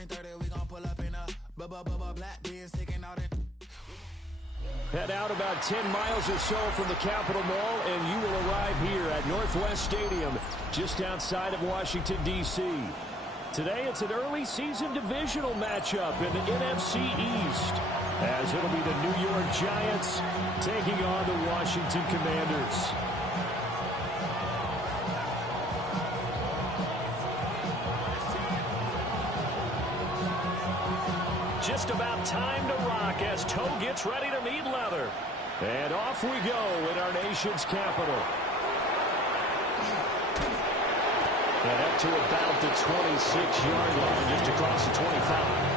7:30, we gon' pull up in a black beers, taking out it. Head out about 10 miles or so from the Capitol Mall, and you will arrive here at Northwest Stadium, just outside of Washington, D.C. Today, it's an early season divisional matchup in the NFC East, as it'll be the New York Giants taking on the Washington Commanders. Just about time to rock as Toe gets ready to meet leather. And off we go in our nation's capital. And up to about the 26-yard line, just across the 25.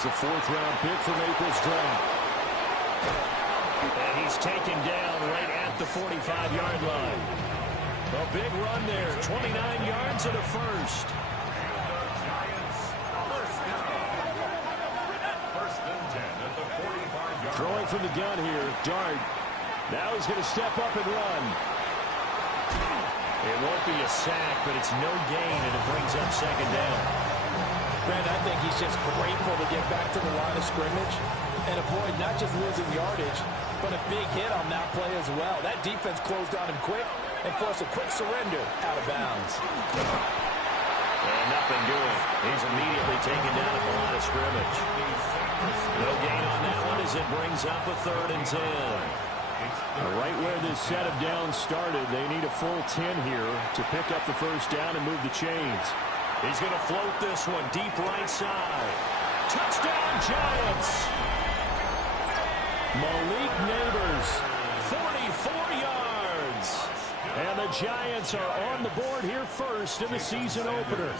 The fourth-round pick from April's draft. And he's taken down right at the 45-yard line. A big run there, 29 yards and a first. Throwing from the gun here, Dart. Now he's going to step up and run. It won't be a sack, but it's no gain, and it brings up second down. Brent, I think he's just grateful to get back to the line of scrimmage and avoid not just losing yardage, but a big hit on that play as well. That defense closed on him quick and forced a quick surrender out of bounds. And nothing doing. He's immediately taken down at the line of scrimmage. No gain on that one as it brings up a 3rd and 10. Right where this set of downs started, they need a full 10 here to pick up the first down and move the chains. He's going to float this one deep right side. Touchdown, Giants! Malik Neighbors, 44 yards. And the Giants are on the board here first in the season opener.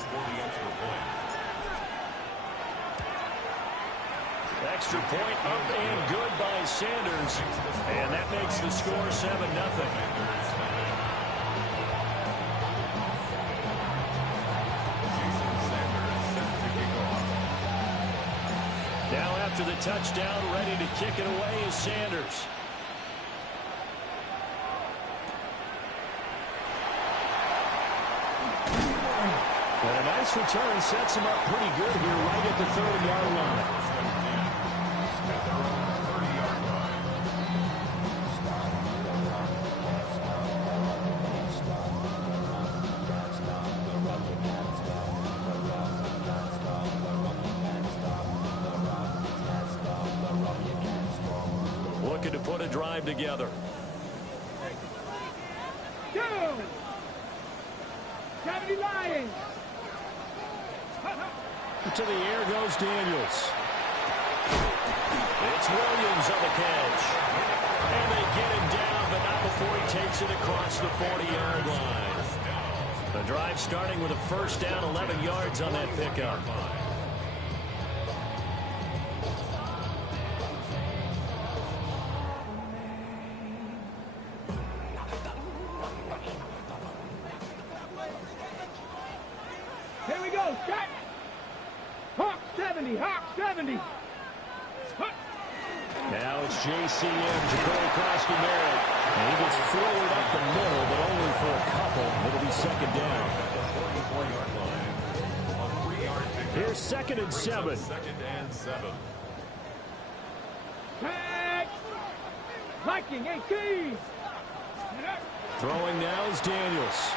Extra point up and good by Sanders. And that makes the score 7-0. Now after the touchdown, ready to kick it away is Sanders. And a nice return sets him up pretty good here right at the 30-yard line. Looking to put a drive together. Lions. To the air goes Daniels. It's Williams on the catch. And they get him down, but not before he takes it across the 40-yard line. The drive starting with a first down, 11 yards on that pickup. Here we go, set. Hawk 70, Hawk 70. Now it's JCM, Jacoby Crosby-Merritt. And he gets forward up the middle, but only for a couple. It'll be second down. Here's 2nd and 7. Tag. Viking 18. Throwing now is Daniels.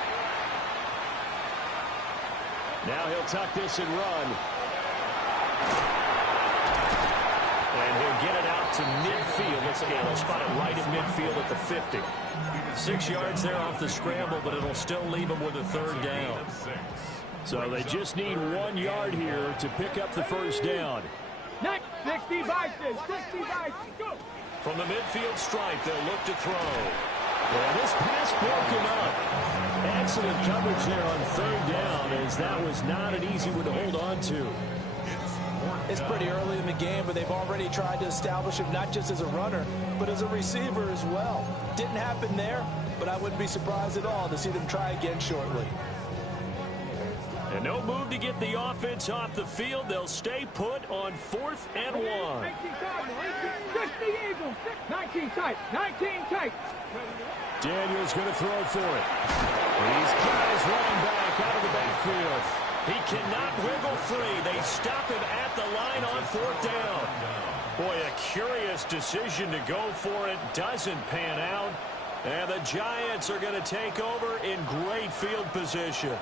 Now he'll tuck this and run. And he'll get it out to midfield. Let's again, he'll spot it right in midfield at the 50. 6 yards there off the scramble, but it'll still leave him with a 3rd down. So they just need 1 yard here to pick up the first down. Next, 60 Vikings, 60 Vikings, go! From the midfield stripe, they'll look to throw. Well, this pass broken up. Excellent coverage there on 3rd down, as that was not an easy one to hold on to. It's pretty early in the game, but they've already tried to establish him not just as a runner, but as a receiver as well. Didn't happen there, but I wouldn't be surprised at all to see them try again shortly. And no move to get the offense off the field. They'll stay put on 4th and 1. 19 Eagles. 19 tight. 19 tight. Daniels going to throw for it. He's got his running back out of the backfield. He cannot wiggle free. They stop him at the line on 4th down. Boy, a curious decision to go for it. Doesn't pan out. And the Giants are going to take over in great field position.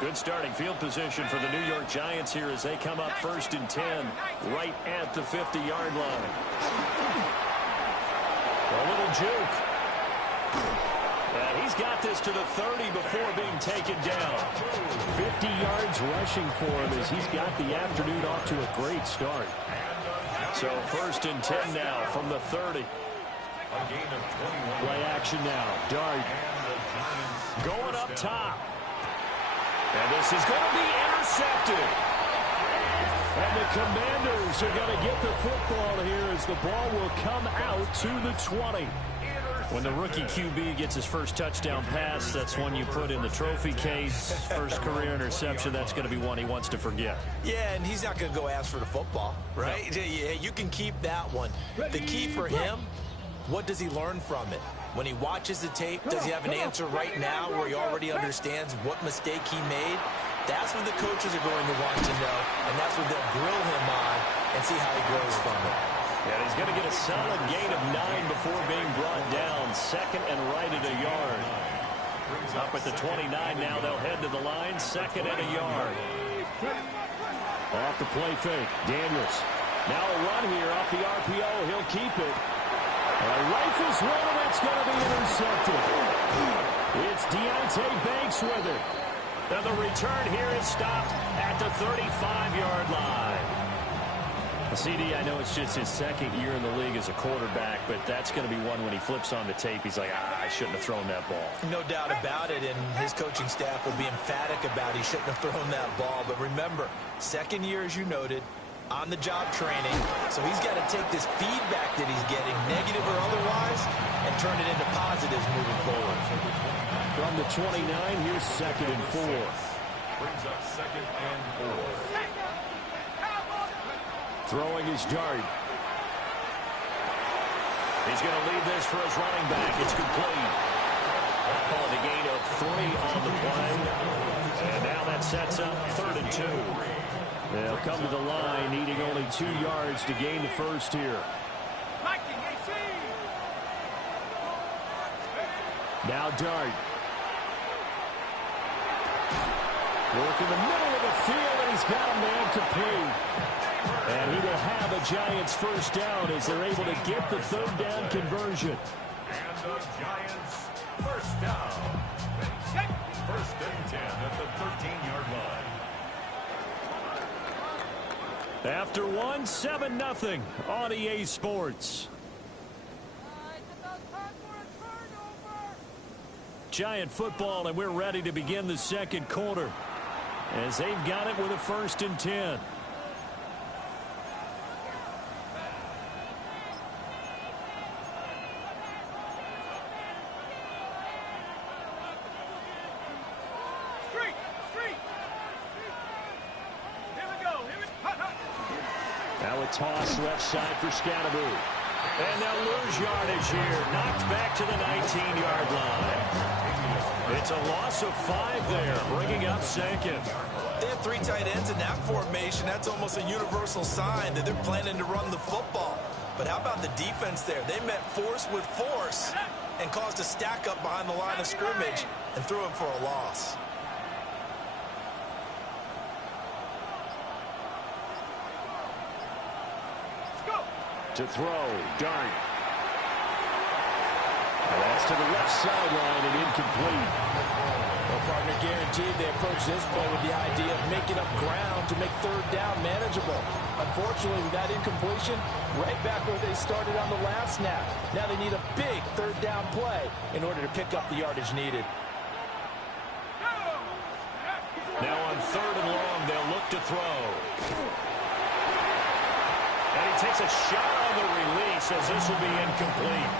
Good starting field position for the New York Giants here as they come up 1st and 10 right at the 50-yard line. A little juke. And he's got this to the 30 before being taken down. 50 yards rushing for him as he's got the afternoon off to a great start. So 1st and 10 now from the 30. Play action now. Dart going up top. And this is going to be intercepted. And the Commanders are going to get the football here as the ball will come out to the 20. When the rookie QB gets his first touchdown pass, that's one you put in the trophy case. First career interception, that's going to be one he wants to forget. Yeah, and he's not going to go ask for the football, right? No. Yeah, you can keep that one. The key for him, what does he learn from it? When he watches the tape, does he have an answer right now where he already understands what mistake he made? That's what the coaches are going to want to know, and that's what they'll grill him on and see how he grows from it. And he's going to get a solid gain of 9 before being brought down. 2nd and right at a yard. Up at the 29 now, they'll head to the line. 2nd and a yard. Off the play fake, Daniels. Now a run here off the RPO. He'll keep it. Rifles one, and that's going to be intercepted. It's Deonte Banks with it. And the return here is stopped at the 35-yard line. CD, I know it's just his 2nd year in the league as a quarterback, but that's going to be one when he flips on the tape, he's like, I shouldn't have thrown that ball. No doubt about it, and his coaching staff will be emphatic about he shouldn't have thrown that ball. But remember, 2nd year, as you noted, on-the-job training, so he's got to take this feedback that he's getting, negative or otherwise, and turn it into positives moving forward. From the 29, here's 2nd and 4. Brings up 2nd and 4. Throwing his Dart. He's going to leave this for his running back. It's complete. Calling a gain of 3 on the play. And now that sets up 3rd and 2. They'll come to the line, needing only 2 yards to gain the first here. Now Dart. Work in the middle of the field, and he's got a man to pay. And he will have a Giants first down as they're able to get the 3rd down conversion. And the Giants first down. 1st and 10 at the 13-yard line. After 1, 7-0 on EA Sports. Giant football, and we're ready to begin the 2nd quarter as they've got it with a 1st and 10. Now a toss left side for Scatteroo. And they'll lose yardage here. Knocked back to the 19-yard line. It's a loss of 5 there, bringing up 2nd. They have 3 tight ends in that formation. That's almost a universal sign that they're planning to run the football. But how about the defense there? They met force with force and caused a stack up behind the line of scrimmage and threw him for a loss. To throw, Dart. And that's to the left sideline and incomplete. Well, partner, guaranteed they approach this play with the idea of making up ground to make 3rd down manageable. Unfortunately, with that incompletion, right back where they started on the last snap. Now they need a big 3rd down play in order to pick up the yardage needed. Now on 3rd and long, they'll look to throw. And he takes a shot on the release as this will be incomplete.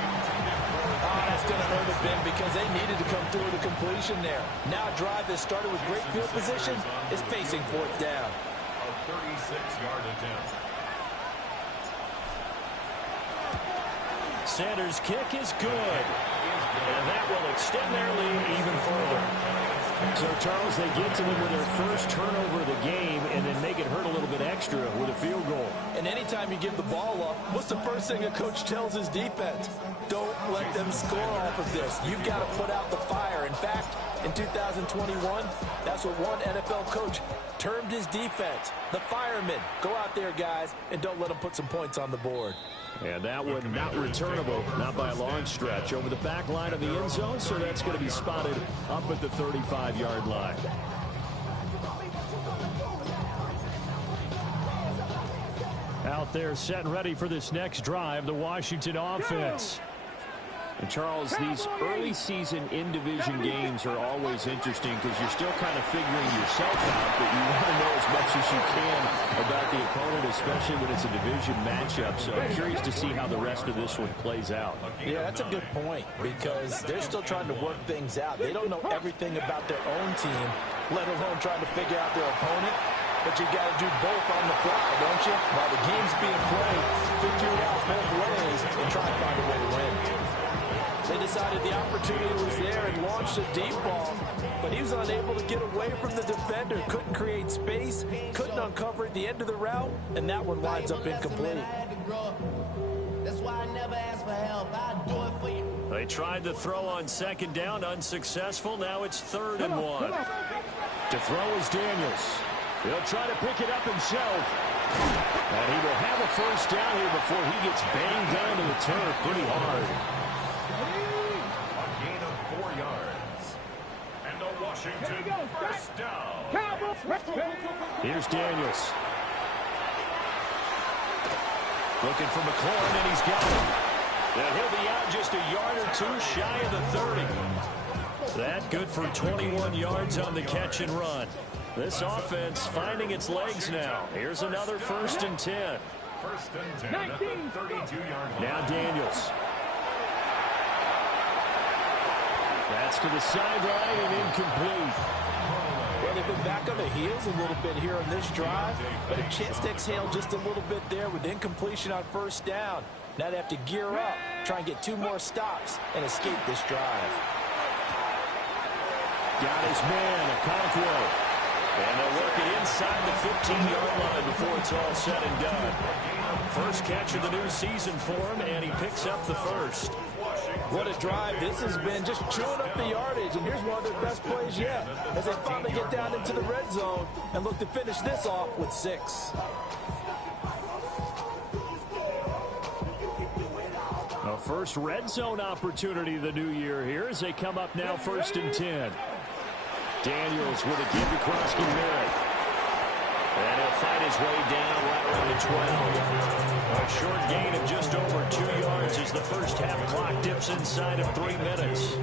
Oh, it's going to hurt a bit because they needed to come through with a completion there. Now a drive that started with great field position is facing fourth down. A 36-yard attempt. Sanders' kick is good. And that will extend their lead even further. So, Charles, they get to them with their first turnover of the game and then make it hurt a little bit extra with a field goal. And anytime you give the ball up, what's the first thing a coach tells his defense? Don't let them score off of this. You've got to put out the fire. In fact, in 2021, that's what one NFL coach termed his defense. The firemen. Go out there, guys, and don't let them put some points on the board. And that one not returnable, not by a long stretch, over the back line of the end zone, so that's going to be spotted up at the 35-yard line. Out there set and ready for this next drive, the Washington offense. And Charles, these early season in-division games are always interesting because you're still kind of figuring yourself out, but you want to know as much as you can about the opponent, especially when it's a division matchup. So I'm curious to see how the rest of this one plays out. Yeah, that's a good point because they're still trying to work things out. They don't know everything about their own team, let alone trying to figure out their opponent. But you got to do both on the fly, don't you? While the game's being played, figure it out both ways and try and find a way to win. They decided the opportunity was there and launched a deep ball, but he was unable to get away from the defender, couldn't create space, couldn't uncover at the end of the route, and that one winds up incomplete. That's why I never ask for help. I do it for you. They tried to throw on second down, unsuccessful. Now it's 3rd and 1. To throw is Daniels. He'll try to pick it up himself. And he will have a first down here before he gets banged down to the turf pretty hard. A gain of 4 yards. And a Washington first down. Here's Daniels. Looking for McLaurin, and he's got him. And he'll be out just a yard or two shy of the 30. That good for 21 yards on the catch and run. This offense finding its legs now. Here's another 1st and 10. 1st and 10 at the 32-yard line. Now Daniels. That's to the sideline and incomplete. Well, they've been back on the heels a little bit here on this drive, but a chance to exhale just a little bit there with incompletion on first down. Now they have to gear up, try and get 2 more stops, and escape this drive. Got his man, Okonkwo. And they'll work it inside the 15-yard line before it's all said and done. First catch of the new season for him, and he picks up the first. What a drive this has been, just chewing up the yardage. And here's one of their best plays yet, as they finally get down into the red zone and look to finish this off with 6. A first red zone opportunity the new year here as they come up now 1st and 10. Daniels with a give across the middle. And he'll fight his way down right around the 12. A short gain of just over 2 yards as the first half clock dips inside of 3 minutes.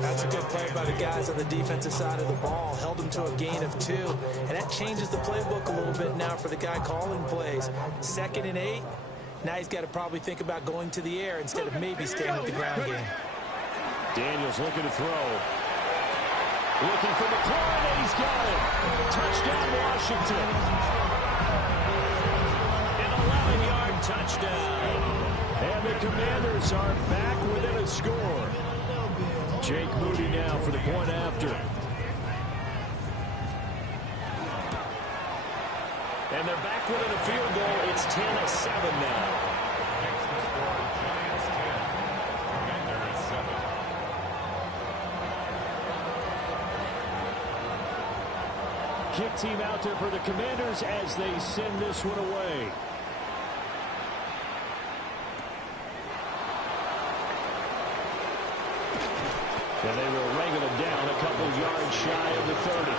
That's a good play by the guys on the defensive side of the ball. Held them to a gain of 2. And that changes the playbook a little bit now for the guy calling plays. 2nd and 8. Now he's got to probably think about going to the air instead of maybe staying with the ground game. Daniels looking to throw. Looking for McLaurin, and he's got it. Touchdown, Washington. An 11-yard touchdown. And the Commanders are back within a score. Jake Moody now for the point after. And they're back within a field goal. It's 10-7 now. Kick team out there for the Commanders as they send this one away. And they will wrangle it down a couple yards shy of the 30.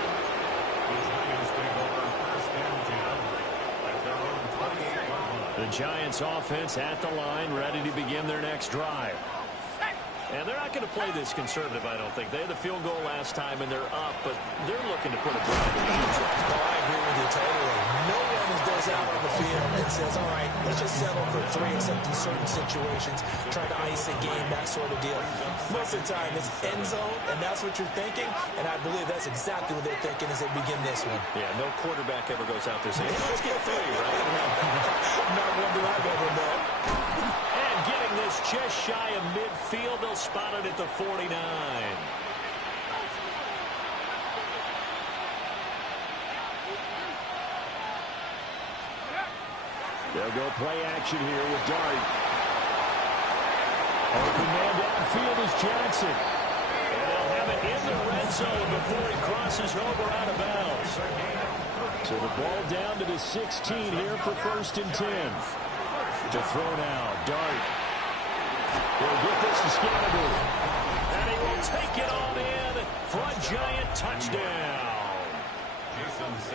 The Giants offense at the line, ready to begin their next drive. And they're not going to play this conservative, I don't think. They had the field goal last time, and they're up, but they're looking to put a drive in the future. Well, I agree with you totally. No one goes out on the field and says, all right, let's just settle for 3, except in certain situations, try to ice a game, that sort of deal. Most of the time, it's end zone, and that's what you're thinking, and I believe that's exactly what they're thinking as they begin this one. Yeah, no quarterback ever goes out there saying, hey, let's get 3, right? Not one that I've ever known. And getting this just shy of midfield, they'll spot it at the 49. They'll go play action here with Dart. Open man downfield is Johnson. And they'll have it in the red zone before he crosses over out of bounds. So the ball down to the 16 here for 1st and 10. To throw now, Dart. He'll get this to Scannaboo. And he will take it on in for a Giant touchdown.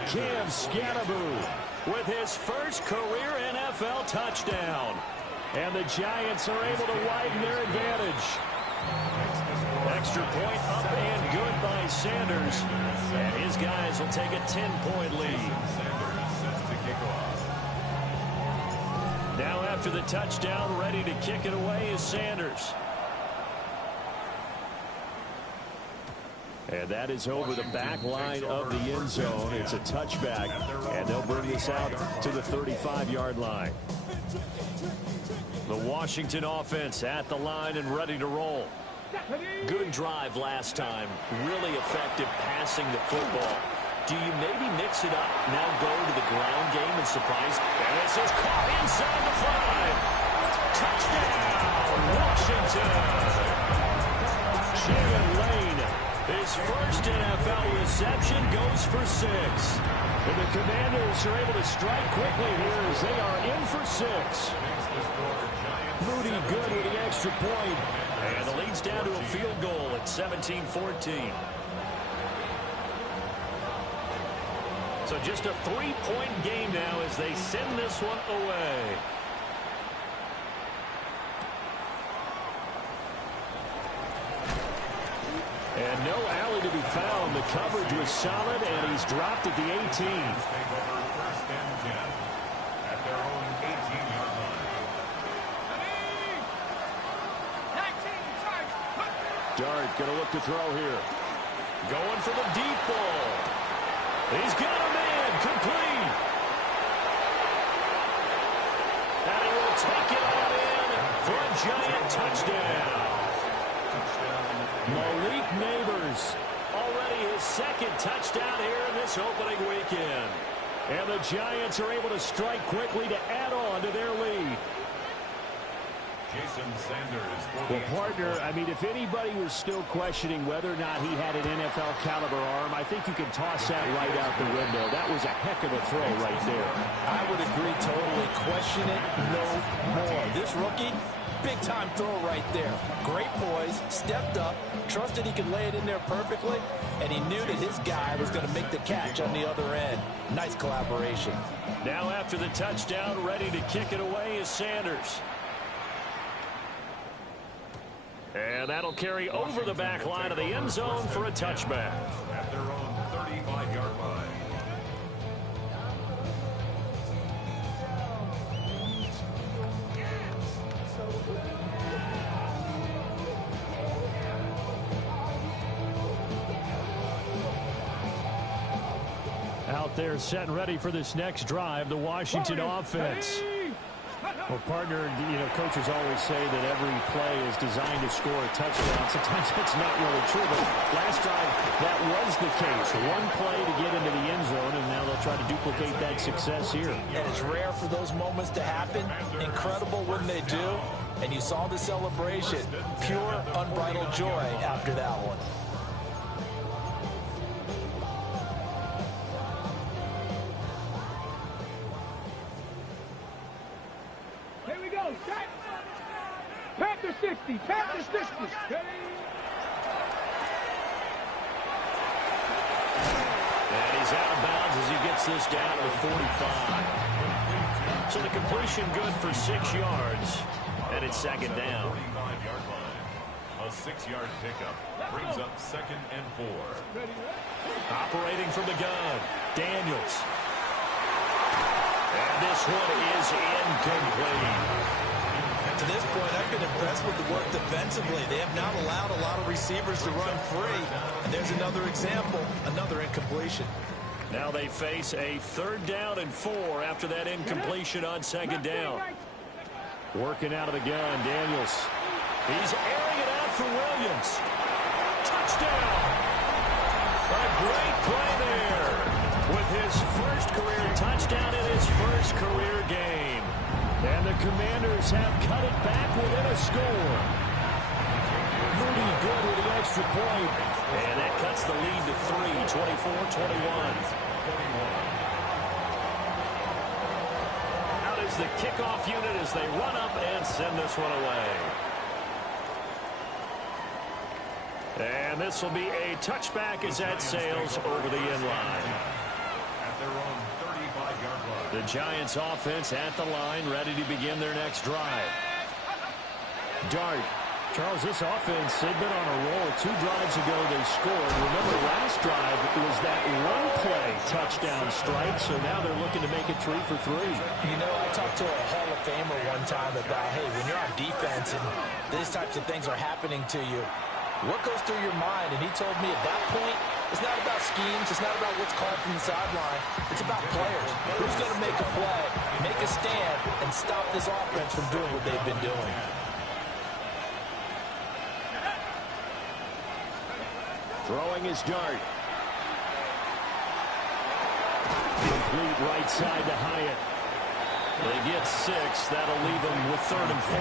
Cam Scannaboo with his first career NFL touchdown. And the Giants are able to widen their advantage. Extra point up and good by Sanders. And his guys will take a 10-point lead. Now after the touchdown, ready to kick it away is Sanders. And that is over the back line of the end zone. It's a touchback, and they'll bring this out to the 35-yard line. The Washington offense at the line and ready to roll. Good drive last time. Really effective passing the football. Do you maybe mix it up, now go to the ground game and surprise? And this is caught inside the 5. Touchdown, Washington. Jaron Lane, his first NFL reception, goes for 6. And the Commanders are able to strike quickly here as they are in for 6. Moody good with the extra point. And the lead's down to a field goal at 17-14. So just a 3-point game now as they send this one away. And no alley to be found. The coverage was solid, and he's dropped at the 18. First and 10 at their own 18-yard line. Dart going to look to throw here. Going for the deep ball. He's got a man. Complete. And he will take it on in for a Giant touchdown. Malik Neighbors, already his 2nd touchdown here in this opening weekend. And the Giants are able to strike quickly to add on to their lead. Jason Sanders. Well, partner, I mean, if anybody was still questioning whether or not he had an NFL caliber arm, I think you can toss that right out the window. That was a heck of a throw right there. I would agree totally. Question it no more. This rookie, big-time throw right there. Great poise, stepped up, trusted he could lay it in there perfectly, and he knew that his guy was going to make the catch on the other end. Nice collaboration. Now after the touchdown, ready to kick it away is Sanders. And that'll carry over the back line of the end zone for a touchback. At their own 35-yard line. Out there set and ready for this next drive, the Washington offense. Well, partner, you know, coaches always say that every play is designed to score a touchdown. Sometimes that's not really true, but last drive, that was the case. One play to get into the end zone, and now they'll try to duplicate that success here. And it's rare for those moments to happen. Incredible when they do. And you saw the celebration. Pure, unbridled joy after that one. Panther 60, Panther 60. And he's out of bounds as he gets this down to the 45. So the completion good for 6 yards, and it's 2nd down. A 6-yard pickup brings up 2nd and 4. Operating from the gun, Daniels. And this one is incomplete. To this point, I've been impressed with the work defensively. They have not allowed a lot of receivers to run free. And there's another example, another incompletion. Now they face a 3rd down and 4 after that incompletion on 2nd down. Working out of the gun, Daniels. He's airing it out for Williams. Touchdown! A great play there with his first career touchdown in his first career game. And the Commanders have cut it back within a score. Pretty good with the extra point. And that cuts the lead to 3, 24-21. Out is the kickoff unit as they run up and send this one away. And this will be a touchback as that sails over the end line. At their own 35-yard line. The Giants offense at the line, ready to begin their next drive. Dart. Charles, this offense, they've been on a roll. 2 drives ago they scored. Remember, last drive was that one-play touchdown strike, so now they're looking to make it 3 for 3. You know, I talked to a Hall of Famer one time about, hey, when you're on defense and these types of things are happening to you, what goes through your mind? And he told me at that point, it's not about schemes. It's not about what's called from the sideline. It's about players. Who's going to make a play, make a stand, and stop this offense from doing what they've been doing? Throwing his Dart. Complete right side to Hyatt. They get 6. That'll leave them with 3rd and 4.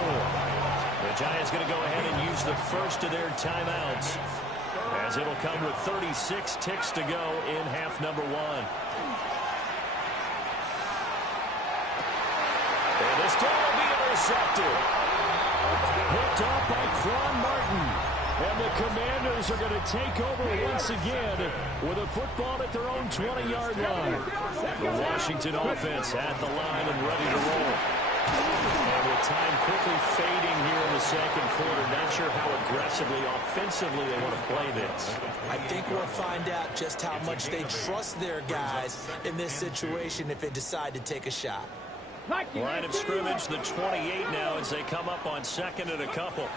The Giants going to go ahead and use the first of their timeouts, as it'll come with 36 ticks to go in half number 1. And this ball will be intercepted. Picked off by Quan Martin. And the Commanders are going to take over once again with a football at their own 20-yard line. The Washington offense at the line and ready to roll. And with time quickly fading here in the second quarter, not sure how aggressively, offensively they want to play this. I think we'll find out just how much they trust their guys in this situation if they decide to take a shot. Line of scrimmage, the 28 now as they come up on 2nd and a couple.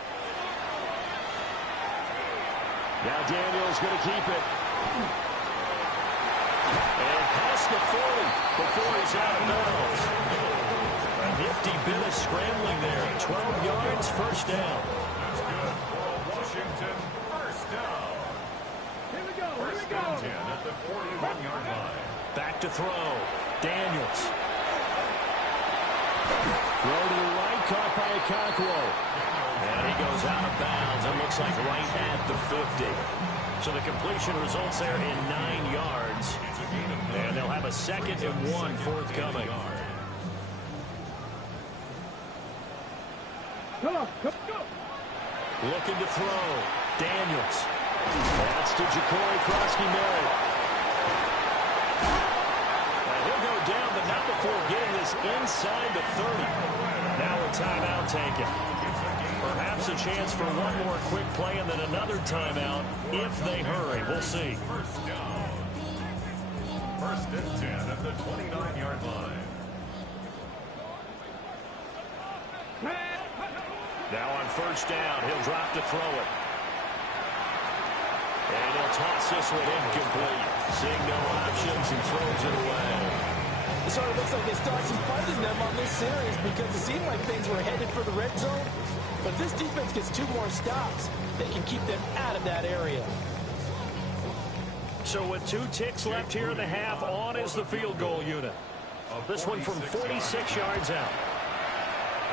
Now Daniels going to keep it. And past the 40 before he's out of bounds. A nifty bit of scrambling there. 12 yards, first down. That's good for Washington. First down. Here we go. First and 10 at the 41-yard line. Back to throw. Daniels. Throw to the right, caught by Okonkwo. And he goes out of bounds. It looks like right at the 50. So the completion results there in 9 yards. And they'll have a 2nd and 1 forthcoming. Come on, go. Looking to throw. Daniels. That's to Ja'Cory Krosky-Merritt. He'll go down, but not before getting this inside the 30. Now a timeout taken. Perhaps a chance for one more quick play and then another timeout if they hurry. We'll see. First down. First and 10 at the 29-yard line. Now on first down, he'll drop to throw it. And he'll toss this one incomplete. Seeing no options and throws it away. It sort of looks like they start some fighting them on this series because it seemed like things were headed for the red zone. But if this defense gets 2 more stops, they can keep them out of that area. So with 2 ticks left here in the half, on is the field goal unit. This one from 46 yards out.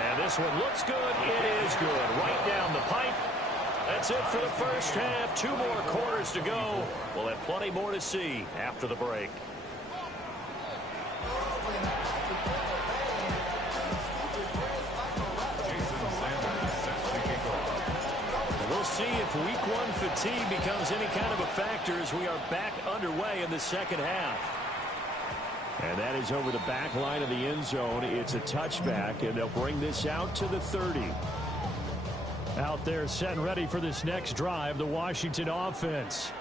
And this one looks good. It is good. Right down the pipe. That's it for the first half. 2 more quarters to go. We'll have plenty more to see after the break. We'll see if week 1 fatigue becomes any kind of a factor as we are back underway in the second half. And that is over the back line of the end zone. It's a touchback, and they'll bring this out to the 30. Out there set and ready for this next drive, the Washington offense.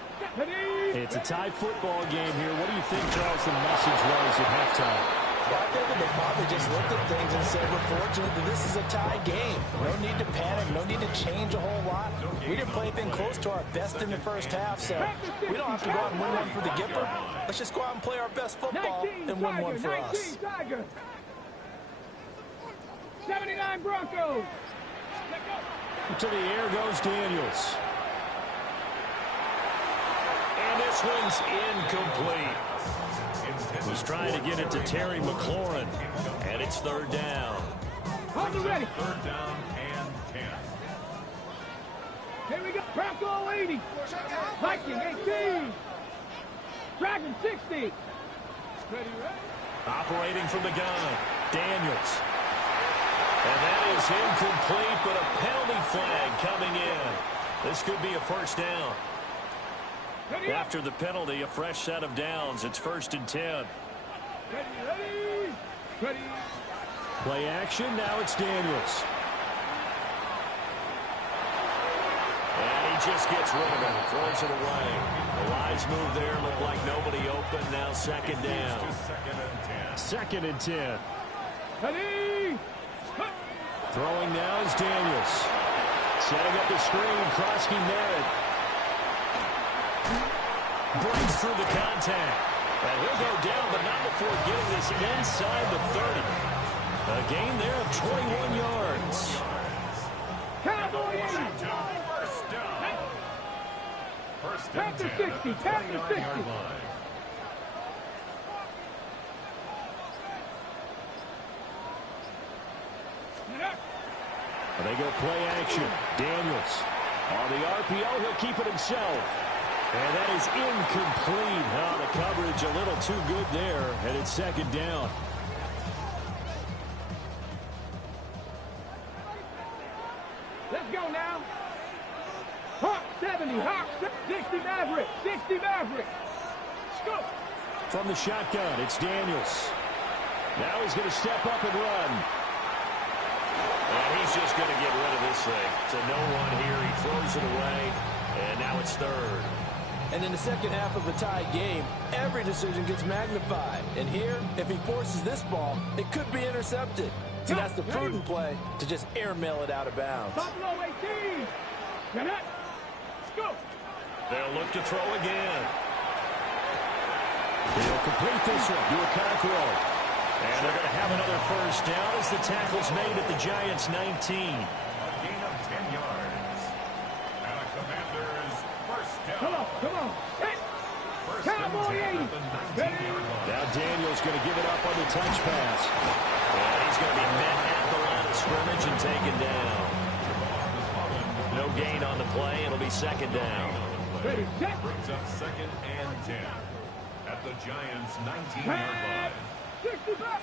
It's a tie football game here. What do you think, Charles, the message was at halftime? Well, I think the probably just looked at things and said, we're fortunate that this is a tie game. No need to panic. No need to change a whole lot. We didn't play anything close to our best in the first half, so we don't have to go out and win one for the Gipper. Let's just go out and play our best football and win one for us. 79 Broncos. To the air goes Daniels. And this one's incomplete. Was trying to get it to Terry McLaurin. And it's third down. Hold it ready. Third down and 10. Here we go. Bronco 80. Viking 18. Dragon 60. Ready, ready. Operating from the gun. Daniels. And that is incomplete, but a penalty flag coming in. This could be a first down. After the penalty, a fresh set of downs. It's 1st and 10. Ready, ready, ready. Play action. Now it's Daniels. And he just gets rid of it. Throws it away. The wise move there. Looked like nobody open. Now second down. 2nd and 10. Ready. Throwing now is Daniels. Setting up the screen. Krosky Merritt. Breaks through the contact. And he'll go down, but not before getting this inside the 30. A gain there of 21 yards. Cowboy 80. First down. First and Panther 10 60. at the Panther 60. 29-yard line. They go play action. Daniels. On the RPO, he'll keep it himself. And that is incomplete. Oh, the coverage a little too good there. And it's second down. Let's go now. Hawk 70. Hawk 60 Maverick. 60 Maverick. Let's go. From the shotgun, it's Daniels. Now he's going to step up and run. And he's just going to get rid of this thing. To no one here. He throws it away. And now it's third. And in the second half of a tie game, every decision gets magnified. And here, if he forces this ball, it could be intercepted. So that's the prudent play to just airmail it out of bounds. Buffalo 18. Get up. Let's go. They'll look to throw again. He'll complete this one. Do a Cockrell. And they're going to have another first down as the tackle's made at the Giants' 19. A gain of 10 yards. And a Commanders first down. Come on, come on. Hey. First Cowboy and 10 80. at the 19-yard line. Now Daniels going to give it up on the touch pass. And he's going to be met at the line of scrimmage and taken down. No gain on the play. It'll be second down. Ready, set. Brings up 2nd and 10 at the Giants' 19-yard line. 65.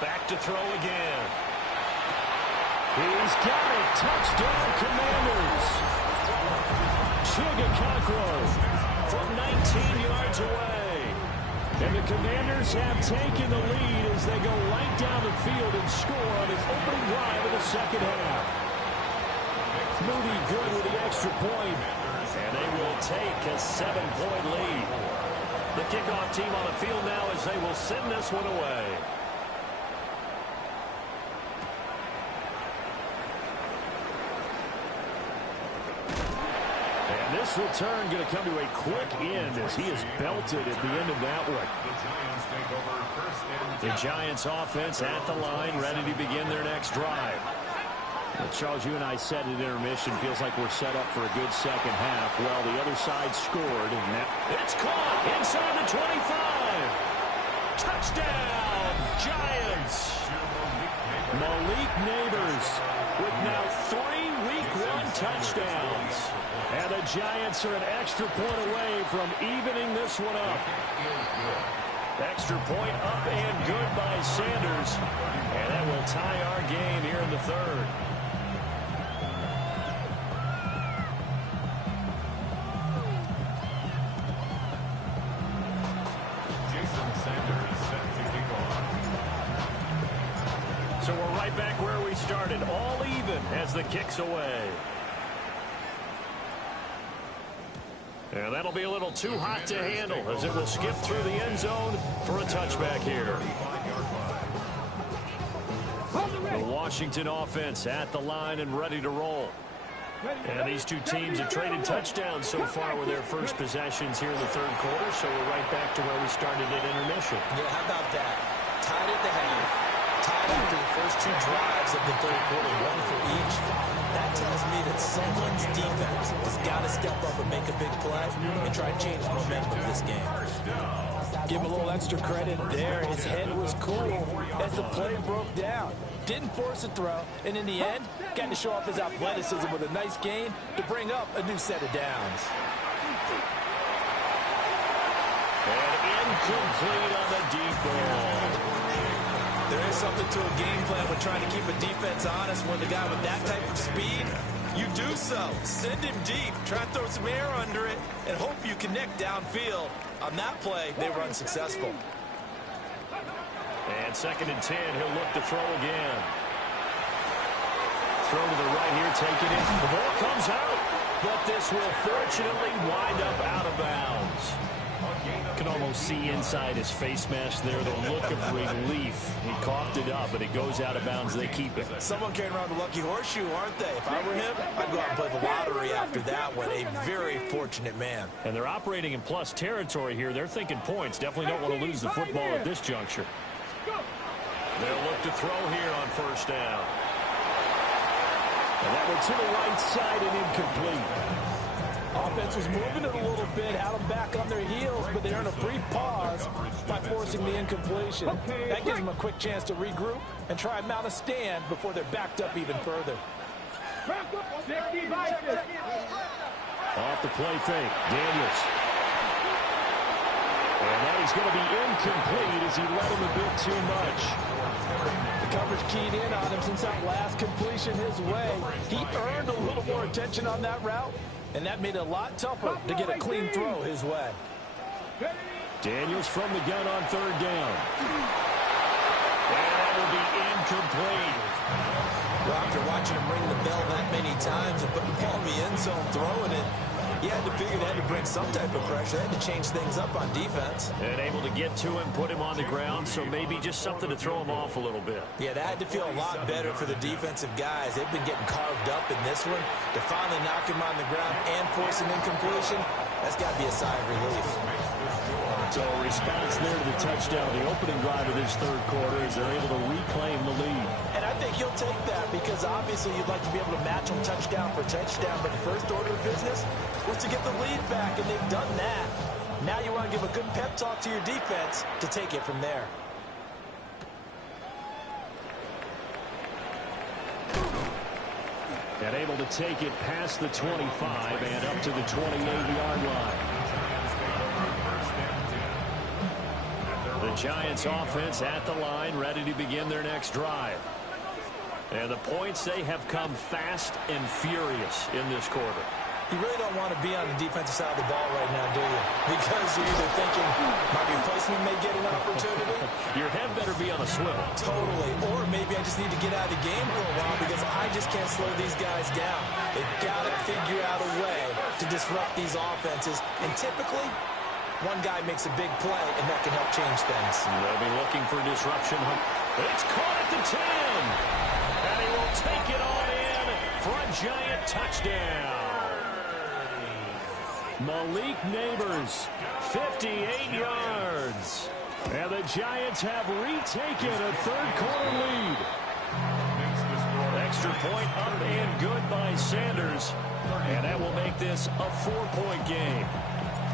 Back to throw again. He's got it. Touchdown, Commanders. Chigga Cockrell from 19 yards away. And the Commanders have taken the lead as they go right down the field and score on the opening drive of the second half. Moody good with the extra point. And they will take a 7-point lead. The kickoff team on the field now as they will send this one away. And this return going to come to a quick end as he is belted at the end of that one. The Giants take over first and 10. The Giants offense at the line, ready to begin their next drive. Well, Charles, you and I said at intermission, feels like we're set up for a good second half. Well, the other side scored, and it's caught inside the 25. Touchdown, Giants. Malik Neighbors with now 3 Week 1 touchdowns. And the Giants are an extra point away from evening this one up. Extra point up and good by Sanders. And that will tie our game here in the third. Jason Sanders set to kick off. So we're right back where we started, all even as the kick's away. And that'll be a little too hot to handle as it will skip through the end zone for a touchback here. The Washington offense at the line and ready to roll. And these two teams have traded touchdowns so far with their first possessions here in the third quarter, so we're right back to where we started at intermission. Yeah, how about that? Tied at the half, tied after the first two drives of the third quarter, one for each. That tells me that someone's defense has got to step up and make a big play and try to change the momentum of this game. Give him a little extra credit there. His head was cool as the play broke down. Didn't force a throw, and in the end, got to show off his athleticism with a nice gain to bring up a new set of downs. And incomplete on the deep ball. There is something to a game plan with trying to keep a defense honest when the guy with that type of speed, you do so. Send him deep, try to throw some air under it, and hope you connect downfield. On that play, they were unsuccessful. And 2nd and 10, he'll look to throw again. Throw to the right here, taking it. The ball comes out, but this will fortunately wind up out of bounds. You can almost see inside his face mask there the look of relief. He coughed it up, but it goes out of bounds. They keep it. Someone carrying around the lucky horseshoe, aren't they? If I were him, I'd go out and play the lottery after that one. A very fortunate man. And they're operating in plus territory here. They're thinking points. Definitely don't want to lose the football at this juncture. They'll look to throw here on first down. And that one to the right side and incomplete. Offense was moving it a little bit, had them back on their heels, but they earned a brief pause by forcing the incompletion. That gives them a quick chance to regroup and try and mount a stand before they're backed up even further. Off the play fake, Daniels. And that is going to be incomplete as he let him a bit too much. The coverage keyed in on him since that last completion his way. He earned a little more attention on that route, and that made it a lot tougher to get a clean throw his way. Daniels from the gun on third down. And that will be incomplete. Well, after watching him ring the bell that many times and put the ball in the end zone throwing it, you had to figure that to bring some type of pressure. They had to change things up on defense. And able to get to him, put him on the ground, so maybe just something to throw him off a little bit. Yeah, that had to feel a lot better for the defensive guys. They've been getting carved up in this one. To finally knock him on the ground and force an incompletion, that's got to be a sigh of relief. So a response there to the touchdown, the opening drive of this third quarter, as they're able to reclaim the lead. And I think he'll take that because obviously you'd like to be able to match him touchdown for touchdown, but the first order of business was to get the lead back, and they've done that. Now you want to give a good pep talk to your defense to take it from there. And able to take it past the 25 and up to the 28-yard line. The Giants offense at the line, ready to begin their next drive. And the points, they have come fast and furious in this quarter. You really don't want to be on the defensive side of the ball right now, do you? Because you're either thinking, my replacement may get an opportunity. Your head better be on a swivel. Totally. Or maybe I just need to get out of the game for a while because I just can't slow these guys down. They've got to figure out a way to disrupt these offenses. And typically, one guy makes a big play, and that can help change things. They'll be looking for disruption. It's caught at the 10. And he will take it on in for a Giant touchdown. Malik Neighbors, 58 yards. And the Giants have retaken a third-quarter lead. Extra point up and good by Sanders. And that will make this a 4-point game.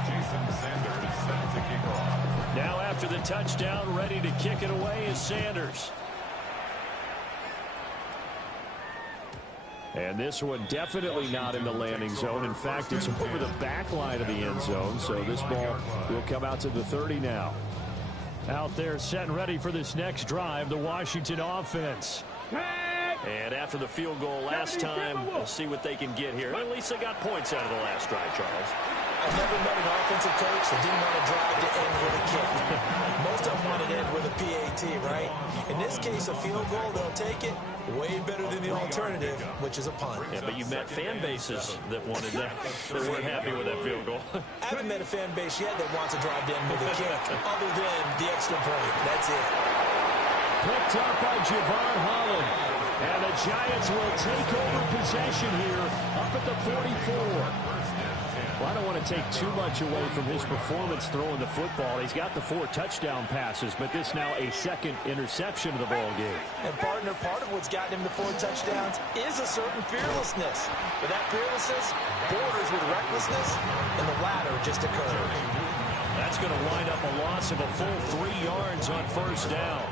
Jason Sanders set to kick off. Now after the touchdown, ready to kick it away is Sanders. And this one definitely not in the landing zone. In fact, it's over the back line of the end zone. So this ball will come out to the 30 now. Out there set and ready for this next drive, the Washington offense. And after the field goal last time, we'll see what they can get here. At least they got points out of the last drive, Charles. I I've never met an offensive coach that didn't want to drive to end with a kick. Most of them want to end with a PAT, right? In this case, a field goal, they'll take it. Way better than the alternative, which is a punt. Yeah, but you've met fan bases that wanted that, that weren't happy with that field goal. I haven't met a fan base yet that wants to drive to end with a kick, other than the extra point. That's it. Picked up by Javon Holland. And the Giants will take over possession here up at the 44. Well, I don't want to take too much away from his performance throwing the football. He's got the 4 touchdown passes, but this now a second interception of the ball game. And partner, part of what's gotten him the 4 touchdowns is a certain fearlessness. But that fearlessness borders with recklessness, and the latter just occurred. That's going to wind up a loss of a full 3 yards on first down.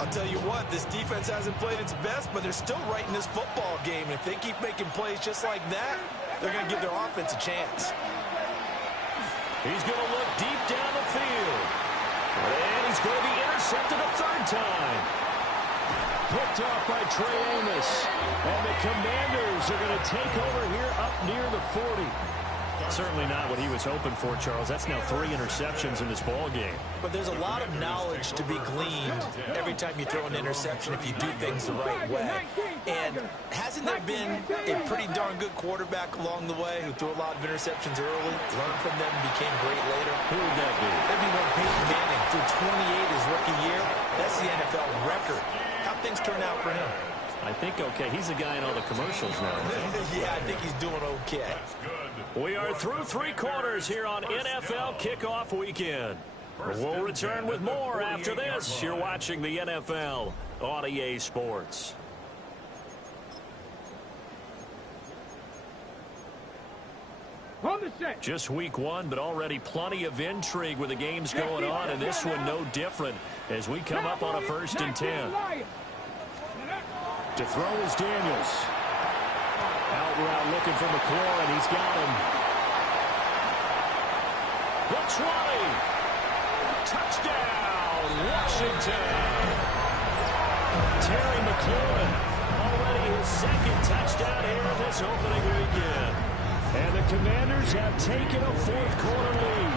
I'll tell you what, this defense hasn't played its best, but they're still right in this football game. And if they keep making plays just like that, they're going to give their offense a chance. He's going to look deep down the field. And he's going to be intercepted a 3rd time. Picked off by Trey Amos. And the Commanders are going to take over here up near the 40. Certainly not what he was hoping for, Charles. That's now 3 interceptions in this ball game. But there's a lot of knowledge to be gleaned every time you throw an interception if you do things the right way. And hasn't there been a pretty darn good quarterback along the way who threw a lot of interceptions early, learned from them, and became great later? Who would that be? That'd be one Peyton Manning threw 28 his rookie year. That's the NFL record. How'd things turn out for him? I think okay. He's the guy in all the commercials now. Yeah, I think he's doing okay. We are through 3 quarters here on NFL Kickoff Weekend. We'll return with more after this. You're watching the NFL on EA Sports. Just week 1, but already plenty of intrigue with the games going on, and this one no different as we come up on a 1st and 10. To throw is Daniels. Out route looking for McLaurin. He's got him. The 20. Touchdown, Washington. Terry McLaurin, already his 2nd touchdown here in this opening weekend. And the Commanders have taken a 4th quarter lead.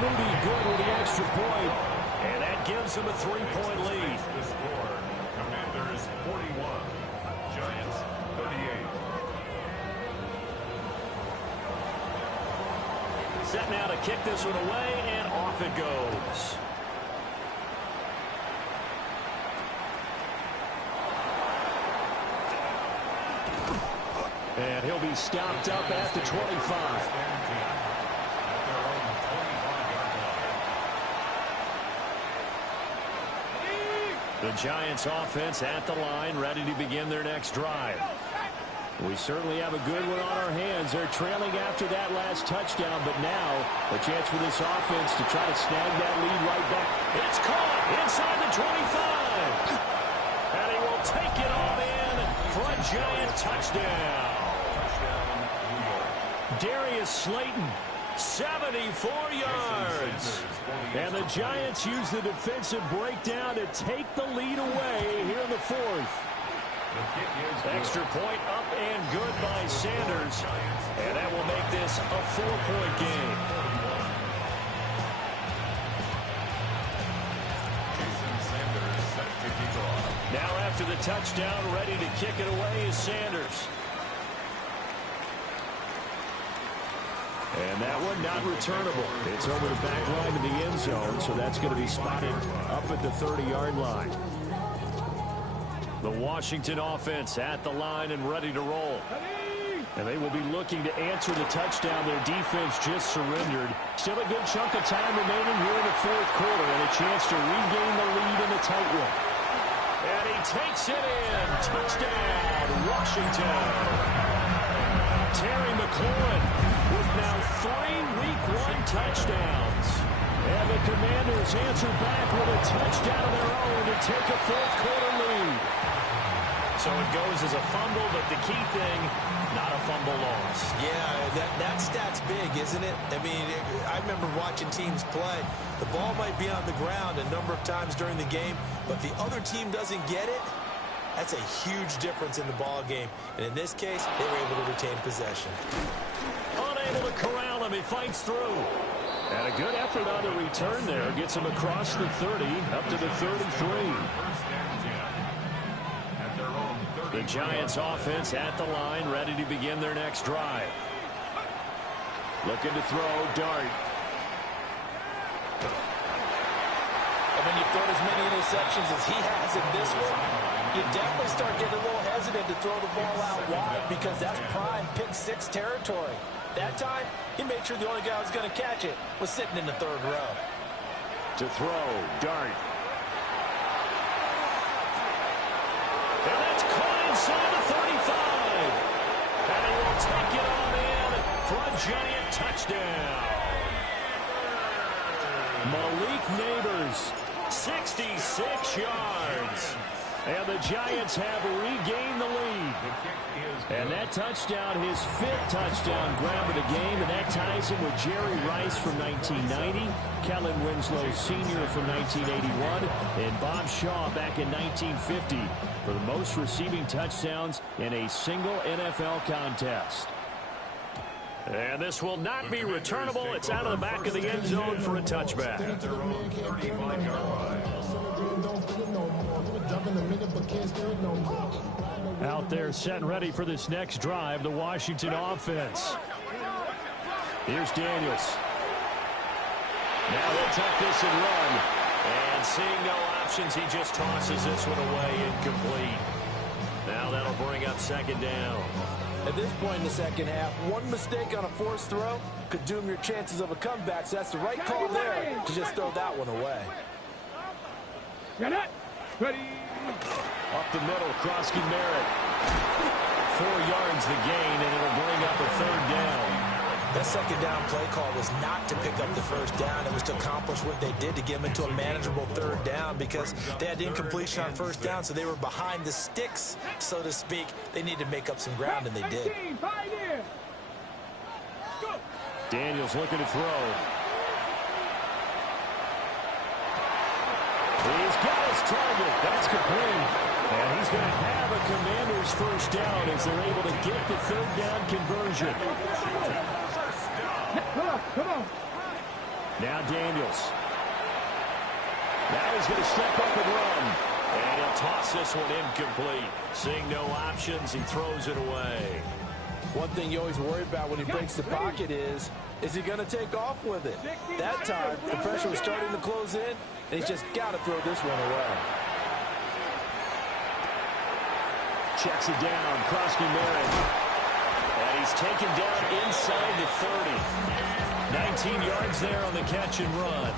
Moody good with the extra point. And that gives him a 3-point lead. The score, Commanders 41, Giants 38. Set now to kick this one away, and off it goes. And he'll be stopped up at the 25. The Giants offense at the line, ready to begin their next drive. We certainly have a good one on our hands. They're trailing after that last touchdown, but now a chance for this offense to try to snag that lead right back. It's caught inside the 25. And he will take it on in for a Giant touchdown. Darius Slayton, 74 yards. And the Giants use the defensive breakdown to take the lead away here in the 4th. Extra point up and good by Sanders. And that will make this a 4-point game. Now after the touchdown, ready to kick it away is Sanders. And that one not returnable. It's over the back line of the end zone, so that's going to be spotted up at the 30-yard line. The Washington offense at the line and ready to roll. And they will be looking to answer the touchdown. Their defense just surrendered. Still a good chunk of time remaining here in the 4th quarter and a chance to regain the lead in the tight one. And he takes it in. Touchdown, Washington. Terry McLaurin with now 3 Week 1 touchdowns. And the Commanders answer back with a touchdown of their own to take a 4th quarter lead. So it goes as a fumble, but the key thing, not a fumble loss. Yeah, that stat's big, isn't it? I mean, I remember watching teams play. The ball might be on the ground a number of times during the game, but the other team doesn't get it. That's a huge difference in the ball game. And in this case, they were able to retain possession. On able to corral him. He fights through. And a good effort on the return there. Gets him across the 30, up to the 33. The Giants offense at the line, ready to begin their next drive. Looking to throw, Dart. And when you've thrown as many interceptions as he has in this one, you definitely start getting a little hesitant to throw the ball out wide because that's prime pick six territory. That time, he made sure the only guy who was going to catch it was sitting in the third row. To throw, Dart. And that's caught inside the 35. And he will take it on in for a Giant touchdown. Malik Neighbors, 66 yards. And the Giants have regained the lead. And that touchdown, his 5th touchdown grab of the game, and that ties him with Jerry Rice from 1990, Kellen Winslow Sr. from 1981, and Bob Shaw back in 1950 for the most receiving touchdowns in a single NFL contest. And this will not be returnable. It's out of the back of the end zone for a touchback. Out there set and ready for this next drive, the Washington offense. Here's Daniels. Now he'll tuck this and run. And seeing no options, he just tosses this one away, incomplete. Now that'll bring up second down. At this point in the second half, one mistake on a forced throw could doom your chances of a comeback, so that's the right call there to just throw that one away. Get it. Ready. Up the middle, Krosky Merritt. 4 yards the gain, and it'll bring up a third down. That second down play call was not to pick up the first down. It was to accomplish what they did to get them into a manageable third down because they had incompletion on first down, so they were behind the sticks, so to speak. They needed to make up some ground, and they did. Daniels looking to throw. He's got his target. That's complete. And he's going to have a Commanders first down as they're able to get the third down conversion. Come on. Now Daniels. Now he's going to step up and run. And he'll toss this one incomplete. Seeing no options, he throws it away. One thing you always worry about when he breaks the pocket is he going to take off with it? That time, the pressure was starting to close in, and he's just got to throw this one away. Checks it down, Krosky Merritt. And he's taken down inside the 30. 19 yards there on the catch and run.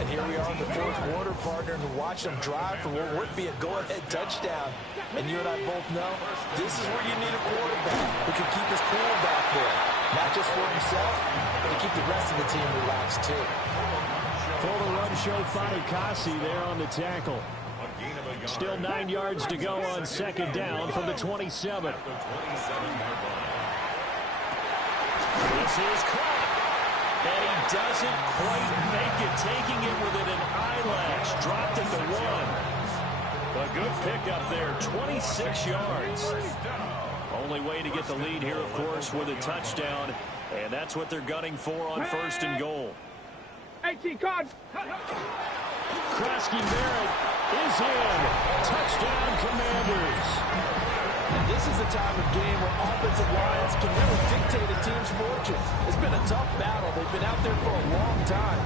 And here we are in the fourth quarter, partner, and watch them drive for what would be a go-ahead touchdown. And you and I both know this is where you need a quarterback who can keep his cool back there. Not just for himself, but to keep the rest of the team relaxed, too. For the run show, Fatukasi there on the tackle. Still 9 yards to go on second down from the 27. This is caught. And he doesn't quite make it, taking it within an eyelash. Dropped at the 1. A good pickup there, 26 yards. Only way to get the lead here, of course, with a touchdown. And that's what they're gunning for on first and goal. 18 card. Krosky Merritt is in. Touchdown, Commanders. And this is a time of game where offensive lines can really dictate a team's fortune. It's been a tough battle. They've been out there for a long time.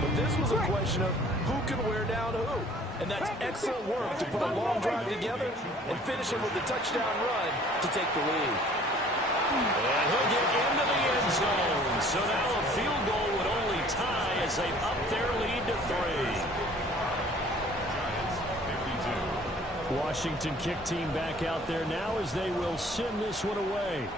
But this was a question of who can wear down who. And that's excellent work to put a long drive together and finish it with a touchdown run to take the lead. And he'll get into the end zone. So now a field goal would only tie as they up their lead to 3. Washington kick team back out there now as they will send this one away.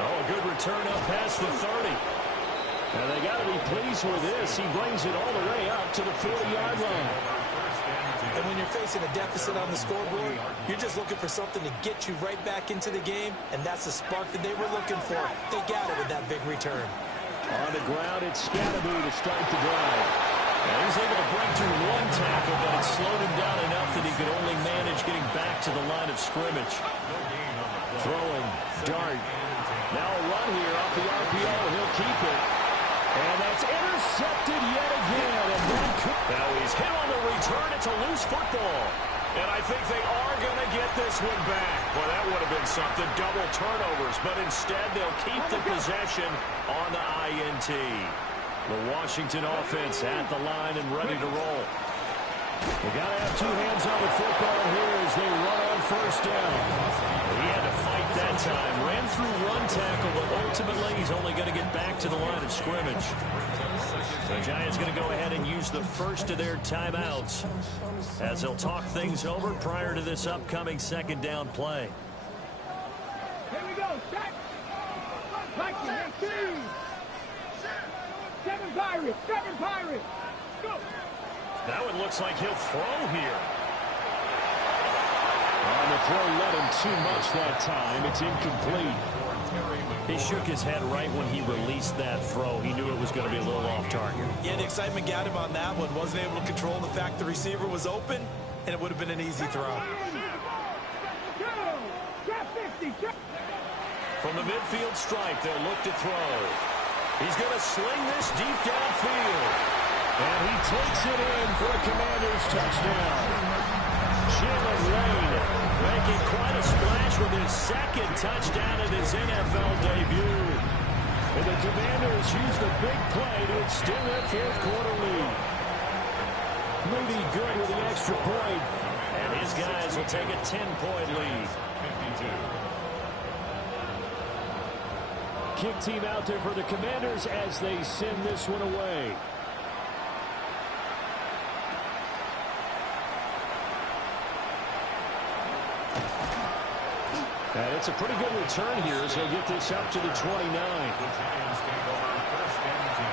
Oh, a good return up past the 30. Now they got to be pleased with this. He brings it all the way up to the 40-yard line. And when you're facing a deficit on the scoreboard, you're just looking for something to get you right back into the game, and that's the spark that they were looking for. They got it with that big return. On the ground, it's Scatterby to start the drive. And he's able to break through one tackle, but it slowed him down enough that he could only manage getting back to the line of scrimmage. Throwing, dart. Now a run here off the RPO. He'll keep it. And that's intercepted yet again. And now he's hit on the return. It's a loose football. And I think they are going to get this one back. Well, that would have been something. Double turnovers. But instead, they'll keep the possession on the INT. The Washington offense at the line and ready to roll. They got to have two hands on the football here as they run on first down. He had to fight that time. Ran through one tackle, but ultimately he's only going to get back to the line of scrimmage. The Giants going to go ahead and use the first of their timeouts as they'll talk things over prior to this upcoming second down play. Here we go. Set. Viking 18. 7 Pirates. 7 Pirates. Go. That one looks like he'll throw here. On the throw led him too much that time. It's incomplete. He shook his head right when he released that throw. He knew it was going to be a little off target. Yeah, the excitement got him on that one. Wasn't able to control the fact the receiver was open, and it would have been an easy throw. From the midfield stripe, they'll look to throw. He's going to sling this deep downfield. And he takes it in for a Commanders touchdown. Jalen Lane making quite a splash with his second touchdown in his NFL debut. And the Commanders use the big play to extend their fourth quarter lead. Moody good with the extra point. And his guys will take a 10-point lead. 52. Kick team out there for the Commanders as they send this one away. And it's a pretty good return here as they'll get this up to the 29. The Giants take over first and 10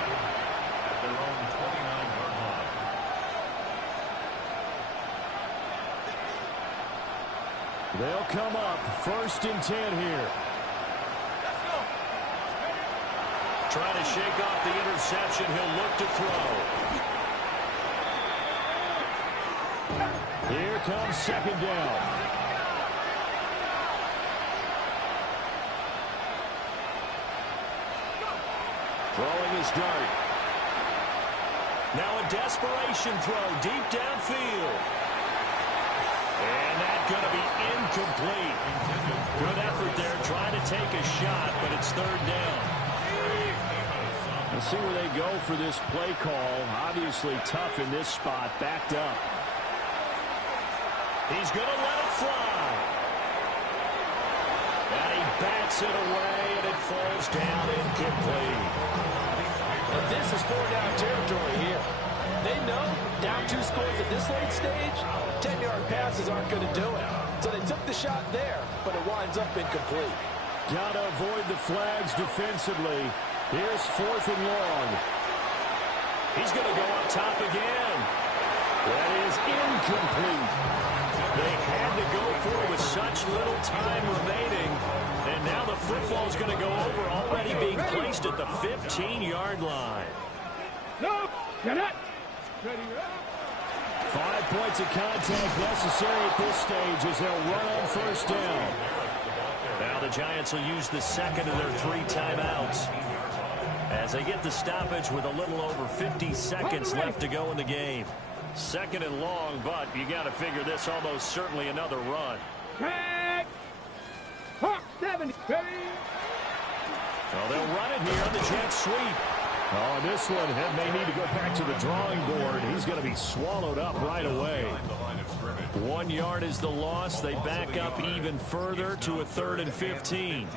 at their own 29-yard line. They'll come up first and 10 here. Trying to shake off the interception. He'll look to throw. Here comes second down. Throwing his dart. Now a desperation throw deep downfield. And that's going to be incomplete. Good effort there trying to take a shot, but it's third down. We'll see where they go for this play call. Obviously tough in this spot, backed up. He's going to let it fly. And he bats it away, and it falls down incomplete. But this is 4-down territory here. They know down 2 scores at this late stage, 10-yard passes aren't going to do it. So they took the shot there, but it winds up incomplete. Got to avoid the flags defensively. Here's 4th and long. He's going to go up top again. That is incomplete. They had to go for it with such little time remaining. And now the football's going to go over, already being placed at the 15-yard line. No, you're not. 5 points of contact necessary at this stage as they'll run on first down. Now the Giants will use the second of their 3 timeouts as they get the stoppage with a little over 50 seconds left to go in the game. Second and long, but you got to figure this almost certainly another run. Hawk 70. Well, they'll run it here on the jet sweep. Oh, this one may need to go back to the drawing board. He's going to be swallowed up right away. 1 yard is the loss. They back up even further to a 3rd and 15.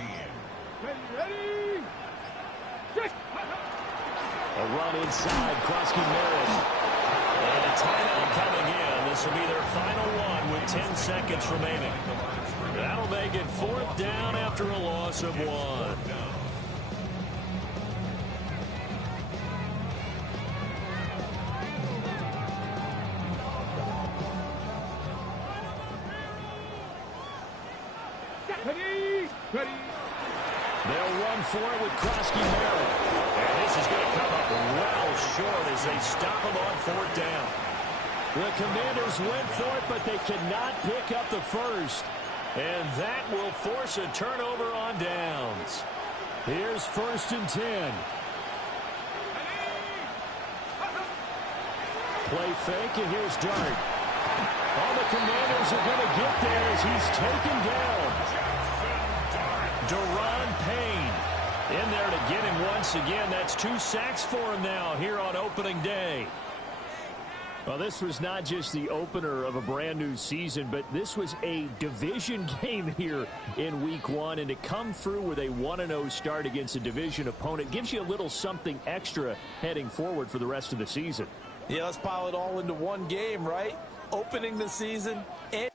Ready. A run inside. Krosky Merritt. And a timeout coming in. This will be their final one with 10 seconds remaining. That'll make it 4th down after a loss of 1. Ready. They'll run for it with Krosky-Merritt. And this is going to come up well short as they stop him on 4th down. The Commanders went for it, but they cannot pick up the first. And that will force a turnover on downs. Here's 1st and 10. Play fake, and here's Dart. All the Commanders are going to get there as he's taken down. Daron Payne in there to get him once again. That's 2 sacks for him now here on opening day. Well, this was not just the opener of a brand new season, but this was a division game here in week 1. And to come through with a 1-0 start against a division opponent gives you a little something extra heading forward for the rest of the season. Yeah, let's pile it all into one game, right? Opening the season and